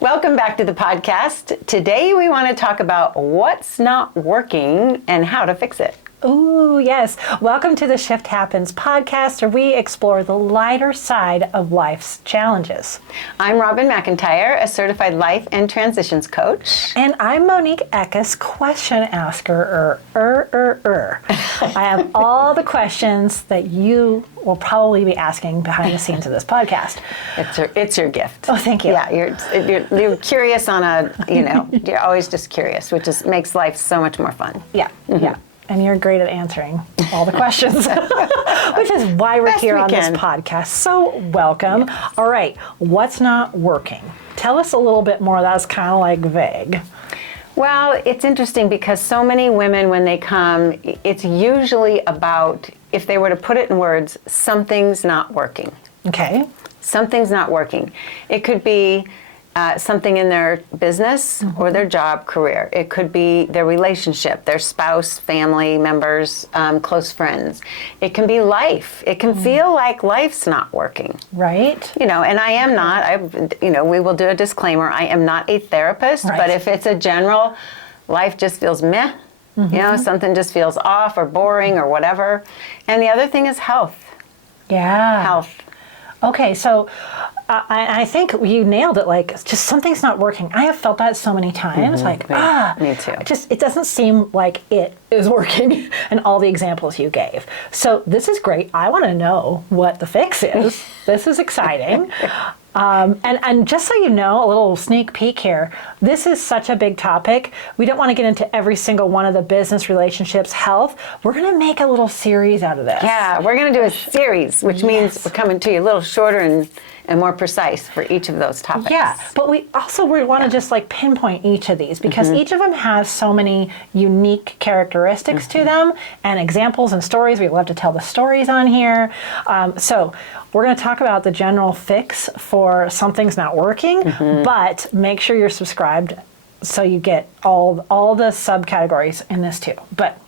Welcome back to the podcast. Today we want to talk about what's not working and how to fix it. Ooh, yes. Welcome to the Shift Happens podcast, where we explore the lighter side of life's challenges. I'm Robin McIntire, a certified life and transitions coach. And I'm Monique Eckes, question asker. I have all the questions that you will probably be asking behind the scenes of this podcast. It's your gift. Oh, thank you. Yeah, you're curious you're always just curious, which makes life so much more fun. Yeah, yeah. And you're great at answering all the questions, which is why we're here on this podcast. So welcome. All right, what's not working? Tell us a little bit more. That's kind of like vague. Well, it's interesting because so many women, when they come, it's usually about, if they were to put it in words, something's not working. Okay. Something's not working. It could be something in their business or their job, career. It could be their relationship, their spouse, family members, close friends. It can be life. It can feel like life's not working. Right. And I am not, we will do a disclaimer, I am not a therapist, right. But if it's a general, life just feels meh, something just feels off or boring or whatever. And the other thing is health. Yeah. Health. Okay, so I think you nailed it. Like, just something's not working. I have felt that so many times. Me too. It doesn't seem like it is working. And all the examples you gave. So this is great. I want to know what the fix is. This is exciting. And just so you know, a little sneak peek here, this is such a big topic. We don't want to get into every single one of the business, relationships, health. We're going to make a little series out of this. Yeah, we're going to do a series, which means we're coming to you a little shorter and more precise for each of those topics. Yeah, but we want to just like pinpoint each of these because each of them has so many unique characteristics to them and examples and stories. We love to tell the stories on here. So we're going to talk about the general fix for something's not working, but make sure you're subscribed so you get all the subcategories in this too. But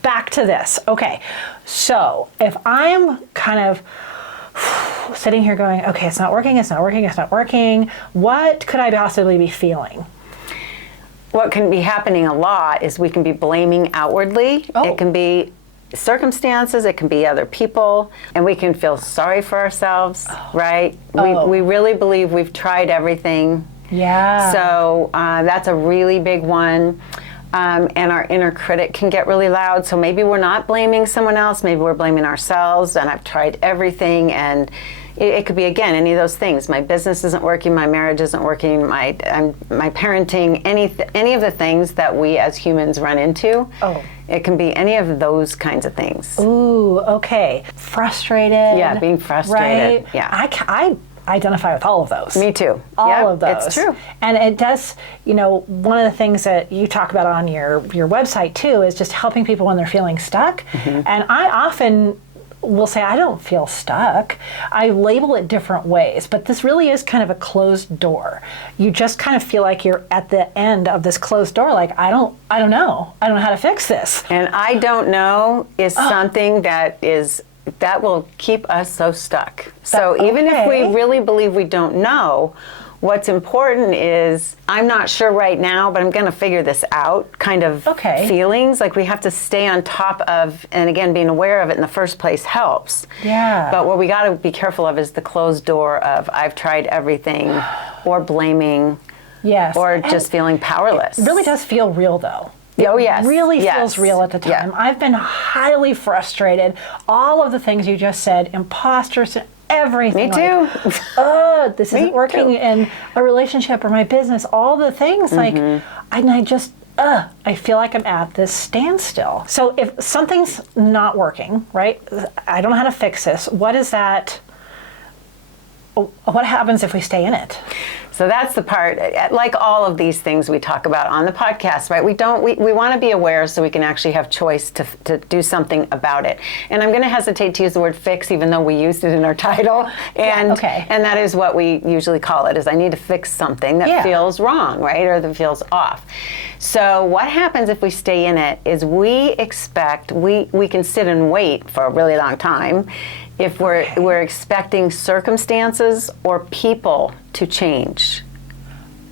back to this. Okay, so if I'm kind of sitting here going, okay, it's not working, what could I possibly be feeling? What can be happening a lot is we can be blaming outwardly. Oh. It can be circumstances, it can be other people, and we can feel sorry for ourselves, right? We really believe we've tried everything. Yeah. So that's a really big one. And our inner critic can get really loud. So maybe we're not blaming someone else, maybe we're blaming ourselves, and I've tried everything, and it could be, again, any of those things. My business isn't working, my marriage isn't working, my parenting, any of the things that we as humans run into. Oh. It can be any of those kinds of things. Ooh, okay. Frustrated. Yeah, being frustrated. Right? Yeah. I identify with all of those. Me too. All of those. It's true. And it does, one of the things that you talk about on your website too is just helping people when they're feeling stuck. And I often will say, I don't feel stuck. I label it different ways, but this really is kind of a closed door. You just kind of feel like you're at the end of this closed door, like, I don't know. I don't know how to fix this. And I don't know is something that will keep us so stuck. So even if we really believe we don't know, what's important is, I'm not sure right now, but I'm going to figure this out kind of feelings. Like we have to stay on top of, and again, being aware of it in the first place helps. Yeah. But what we got to be careful of is the closed door of, I've tried everything, or blaming, or just feeling powerless. It really does feel real though. Oh, yes. It really feels real at the time. Yeah. I've been highly frustrated. All of the things you just said, imposters, everything. Me too. Like, this isn't working in a relationship or my business. All the things I feel like I'm at this standstill. So if something's not working, right? I don't know how to fix this. What happens if we stay in it? So that's the part, like all of these things we talk about on the podcast, right? We want to be aware so we can actually have choice to do something about it. And I'm going to hesitate to use the word fix, even though we used it in our title. And, and that is what we usually call it, is I need to fix something that feels wrong, right? Or that feels off. So what happens if we stay in it is we can sit and wait for a really long time if we're expecting circumstances or people to change.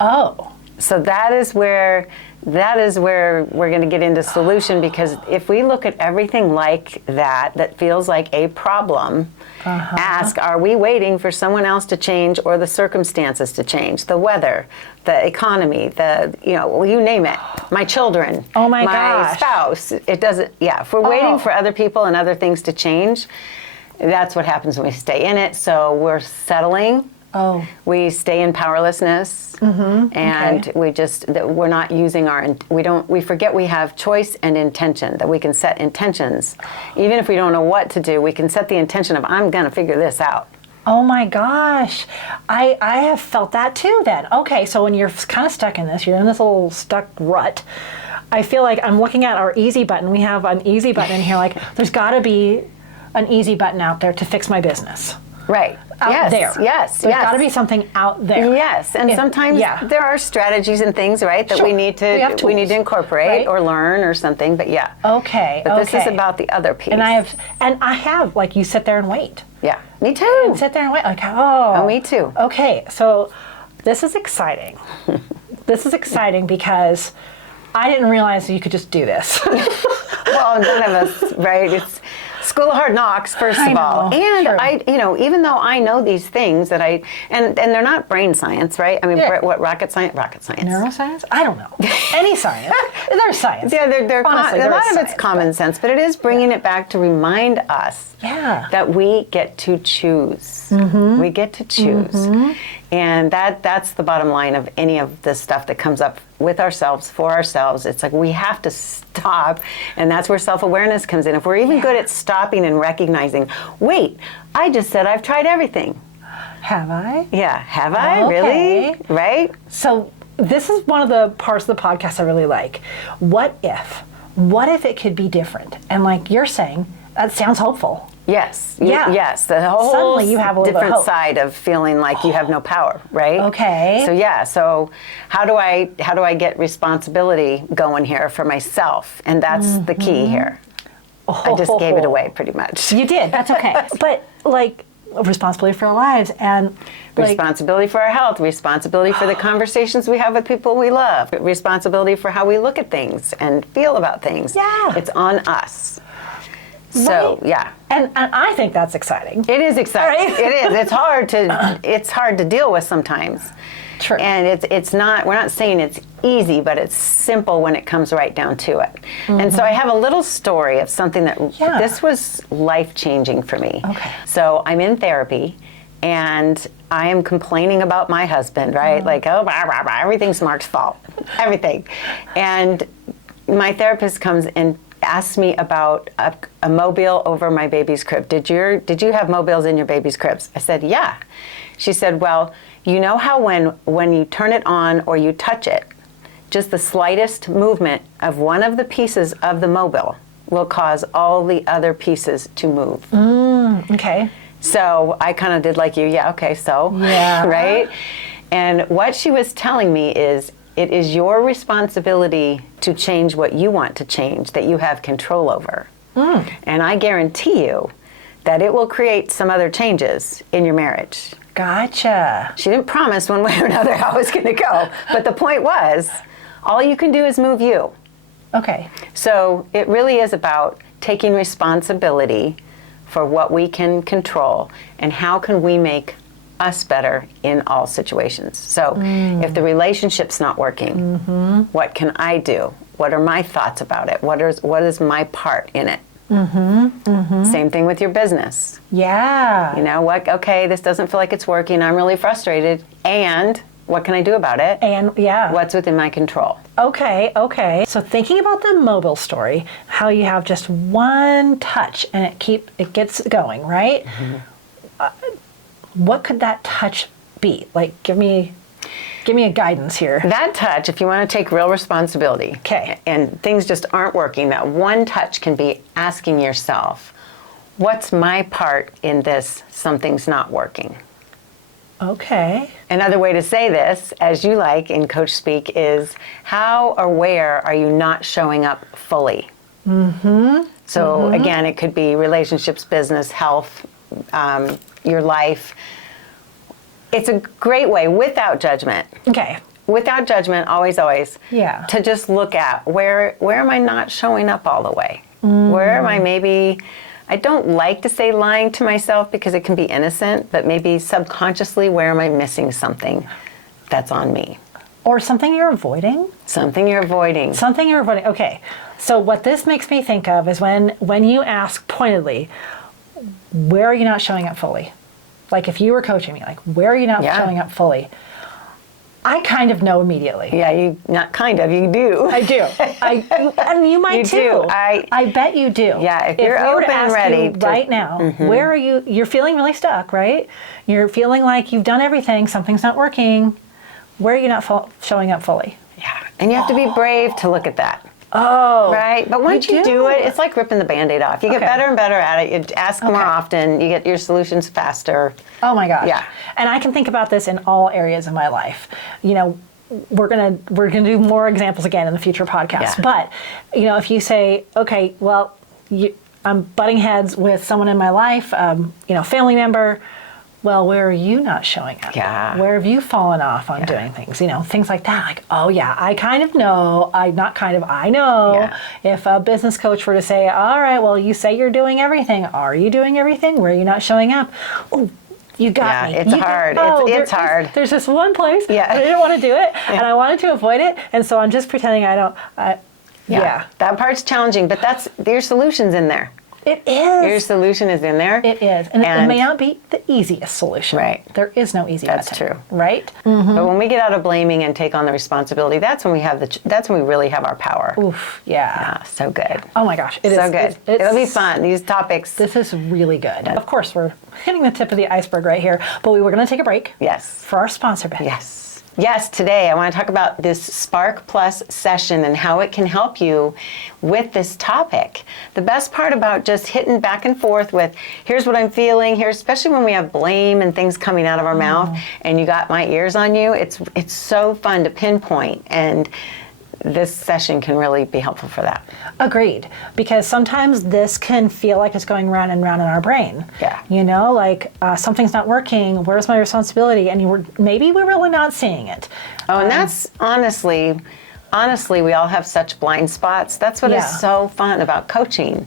Oh. So that is where we're going to get into solution, because if we look at everything like that feels like a problem, ask, are we waiting for someone else to change or the circumstances to change? The weather, the economy, you name it. My children, oh my gosh, spouse. It doesn't, if we're waiting for other people and other things to change, that's what happens when we stay in it. So we're settling. Oh. We stay in powerlessness, and we're not using we forget we have choice and intention, that we can set intentions. Even if we don't know what to do, we can set the intention of, I'm going to figure this out. Oh my gosh. I have felt that too then. Okay, so when you're kind of stuck in this, you're in this little stuck rut, I feel like I'm looking at our easy button. We have an easy button in here, like there's got to be an easy button out there to fix my business. Right. Out there. Yes. There's got to be something out there. Yes, and sometimes there are strategies and things, right, that we need to incorporate, right, or learn or something. But Okay. But this is about the other piece. And I have like, you sit there and wait. Yeah. Me too. And sit there and wait. Like, oh. Me too. Okay. So this is exciting. This is exciting because I didn't realize you could just do this. Well, none of us, right? It's School of Hard Knocks, first of all. And true. even though I know these things that and they're not brain science, right? I mean, what, rocket science? Rocket science. Neuroscience? I don't know. Any science. There's science. Yeah, Honestly, a lot of it's common sense, but it is bringing it back to remind us that we get to choose. Mm-hmm. We get to choose. Mm-hmm. And that's the bottom line of any of this stuff that comes up with ourselves, for ourselves. It's like we have to stop, and that's where self-awareness comes in. If we're even good at stopping and recognizing, wait, I just said I've tried everything. Have I? Yeah, have I? Okay. Really? Right? So this is one of the parts of the podcast I really like. What if it could be different? And like you're saying, that sounds hopeful. Yes. Yes. The whole suddenly you have a little different bit of hope. Side of feeling like you have no power, right? Okay. So how do I get responsibility going here for myself? And that's the key here. I just gave it away pretty much. You did. That's okay. But like responsibility for our lives and responsibility for our health, responsibility for the conversations we have with people we love, responsibility for how we look at things and feel about things. Yeah. It's on us. So, right. And I think that's exciting. It is exciting. Right? It is. It's hard to deal with sometimes. True. And it's not, we're not saying it's easy, but it's simple when it comes right down to it. Mm-hmm. And so I have a little story of something that this was life-changing for me. Okay. So I'm in therapy, and I am complaining about my husband, right? Like, blah, blah, blah, everything's Mark's fault. Everything. And my therapist comes and asks me about a mobile over my baby's crib. Did you have mobiles in your baby's cribs? I said, yeah. She said, well, you know how when you turn it on or you touch it, just the slightest movement of one of the pieces of the mobile will cause all the other pieces to move. Okay. So I kind of did like you, Yeah. Right? And what she was telling me is, it is your responsibility to change what you want to change, that you have control over. And I guarantee you that it will create some other changes in your marriage. Gotcha. She didn't promise one way or another how it was going to go. But the point was, all you can do is move you. Okay. So it really is about taking responsibility for what we can control and how can we make us better in all situations. So if the relationship's not working, what can I do? What are my thoughts about it? What is my part in it? Same thing with your business. Yeah. You know, okay, this doesn't feel like it's working. I'm really frustrated. And what can I do about it? And what's within my control? Okay. So thinking about the mobile story, how you have just one touch and it gets going, right? What could that touch be? Like, give me a guidance here. That touch, if you want to take real responsibility, and things just aren't working, that one touch can be asking yourself, what's my part in this? Something's not working. Okay. Another way to say this, as you like in coach speak, is how or where are you not showing up fully? So again, it could be relationships, business, health, your life. It's a great way, without judgment. Okay. without judgment, always, Yeah. to just look at where am I not showing up all the way? Where am I maybe, I don't like to say lying to myself because it can be innocent, but maybe subconsciously, where am I missing something that's on me? Or something you're avoiding? Something you're avoiding. Something you're avoiding. Okay. So what this makes me think of is when you ask pointedly, where are you not showing up fully? Like if you were coaching me, like where are you not showing up fully? I kind of know immediately. Yeah, you not kind of, you do. I do. And you might You too. do. I bet you do. Yeah, if you're we were open to ask and ready you to- right now, where are you? You're feeling really stuck, right? You're feeling like you've done everything, something's not working. Where are you not showing up fully? Yeah, and you have to be brave to look at that. Oh, Right, but once you do it, it's like ripping the Band-Aid off. You get Okay. better and better at it. You ask more often. You get your solutions faster. Oh my gosh. Yeah. And I can think about this in all areas of my life. You know, we're gonna do more examples again in the future podcasts. Yeah. But you know, if you say, okay, well, I'm butting heads with someone in my life, you know, family member. Well, where are you not showing up? Yeah. Where have you fallen off on doing things? You know, things like that. Like, oh yeah, I kind of know. I know. Yeah. If a business coach were to say, all right, well, you say you're doing everything. Are you doing everything? Where are you not showing up? Oh, you got me. It's hard. It's hard. There's this one place. Yeah. I didn't want to do it, and I wanted to avoid it, and so I'm just pretending I don't. Yeah. That part's challenging, but that's your solution's in there. It is. Your solution is in there. It is. And it may not be the easiest solution. Right. There is no easy That's button. true. Right? But when we get out of blaming and take on the responsibility, that's when we have that's when we really have our power. Oof. Yeah. Yeah, so good. Oh my gosh. It So is. good. It'll be fun. These topics. This is really good. Of course, we're hitting the tip of the iceberg right here, but we were going to take a break. Yes. For our sponsor bit. Yes. Yes, today I want to talk about this Spark Plus session and how it can help you with this topic. The best part about just hitting back and forth with, here's what I'm feeling, here, especially when we have blame and things coming out of our mouth and you got my ears on you, it's so fun to pinpoint, and this session can really be helpful for that. Agreed. Because sometimes this can feel like it's going round and round in our brain. Yeah. You know, like something's not working. Where's my responsibility? And maybe we're really not seeing it. Oh, and that's honestly, we all have such blind spots. That's what Yeah. is so fun about coaching.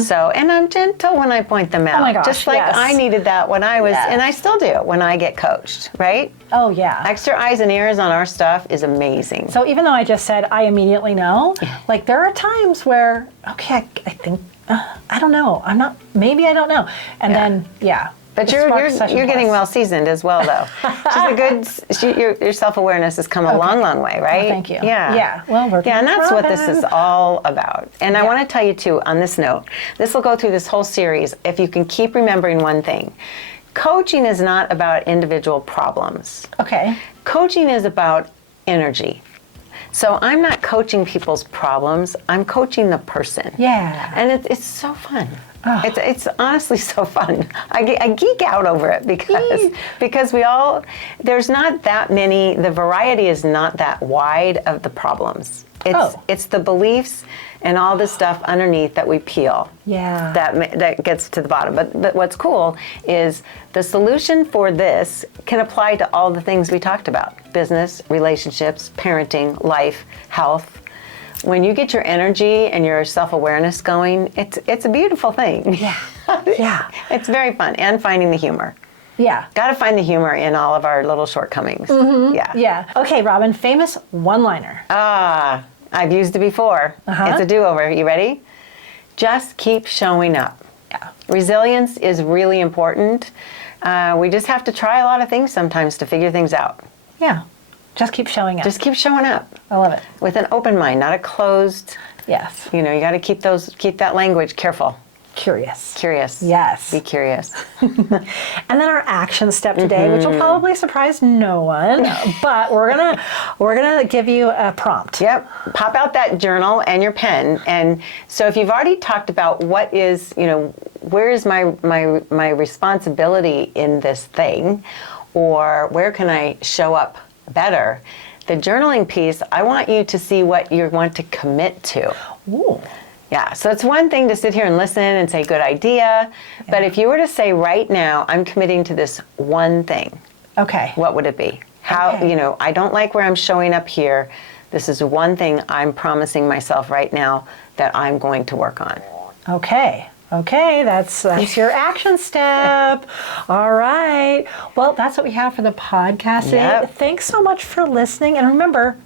So, and I'm gentle when I point them out. my gosh, Just like yes. I needed that when I was, Yes. and I still do when I get coached, right? Oh, yeah. Extra eyes and ears on our stuff is amazing. So even though I just said I immediately know, like there are times where, okay, I think, I don't know. Maybe I don't know. And then, But the you're Spark Session getting Plus. well seasoned as well, though. Your self-awareness has come a long, long way, right? thank you. Yeah. Yeah. Well, working Yeah, and with that's what this Robin. is all about. And I want to tell you too, on this note, this will go through this whole series if you can keep remembering one thing. Coaching is not about individual problems. Okay. Coaching is about energy. So I'm not coaching people's problems, I'm coaching the person. Yeah. And it's so fun. It's honestly so fun. I geek out over it because there's not that many, the variety is not that wide of the problems. It's the beliefs and all the stuff underneath that we peel. Yeah. That gets to the bottom. But what's cool is the solution for this can apply to all the things we talked about: business, relationships, parenting, life, health. When you get your energy and your self-awareness going, it's a beautiful thing. Yeah. Yeah. It's very fun, and finding the humor. Yeah. Got to find the humor in all of our little shortcomings. Yeah. Yeah. Okay, Robin, famous one-liner. I've used it before. It's a do-over. You ready? Just keep showing up. Yeah. Resilience is really important. We just have to try a lot of things sometimes to figure things out. Yeah. Just keep showing up. Just keep showing up I love it. with an open mind, not a closed. Yes. You got to keep that language careful. Curious. Yes. Be curious. And then our action step today, which will probably surprise no one, but we're gonna give you a prompt. Yep. Pop out that journal and your pen. And so if you've already talked about what is, where is my responsibility in this thing, or where can I show up better, the journaling piece, I want you to see what you want to commit to. Ooh. Yeah, so it's one thing to sit here and listen and say, good idea. But if you were to say right now, I'm committing to this one thing, Okay. what would it be? How, Okay. I don't like where I'm showing up here. This is one thing I'm promising myself right now that I'm going to work on. Okay. Okay, that's your action step. All right. Well, that's what we have for the podcast today. Yep. Thanks so much for listening. And remember,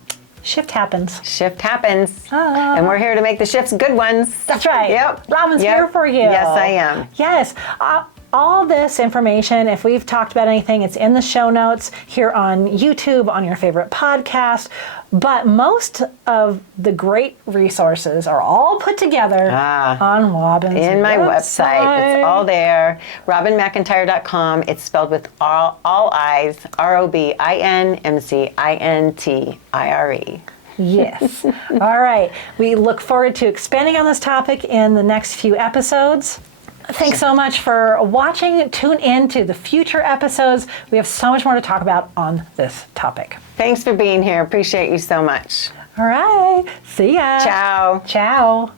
shift happens. Shift happens. And we're here to make the shifts good ones. That's right. Yep. Robin's Yep. here for you. Yes, I am. Yes. All this information, if we've talked about anything, it's in the show notes here on YouTube, on your favorite podcast. But most of the great resources are all put together on Robin's In my website. It's all there. RobinMcIntire.com. It's spelled with all I's. ROBINMCINTIRE. Yes. All right. We look forward to expanding on this topic in the next few episodes. Thanks so much for watching. Tune in to the future episodes. We have so much more to talk about on this topic. Thanks for being here. Appreciate you so much. All right. See ya. Ciao. Ciao.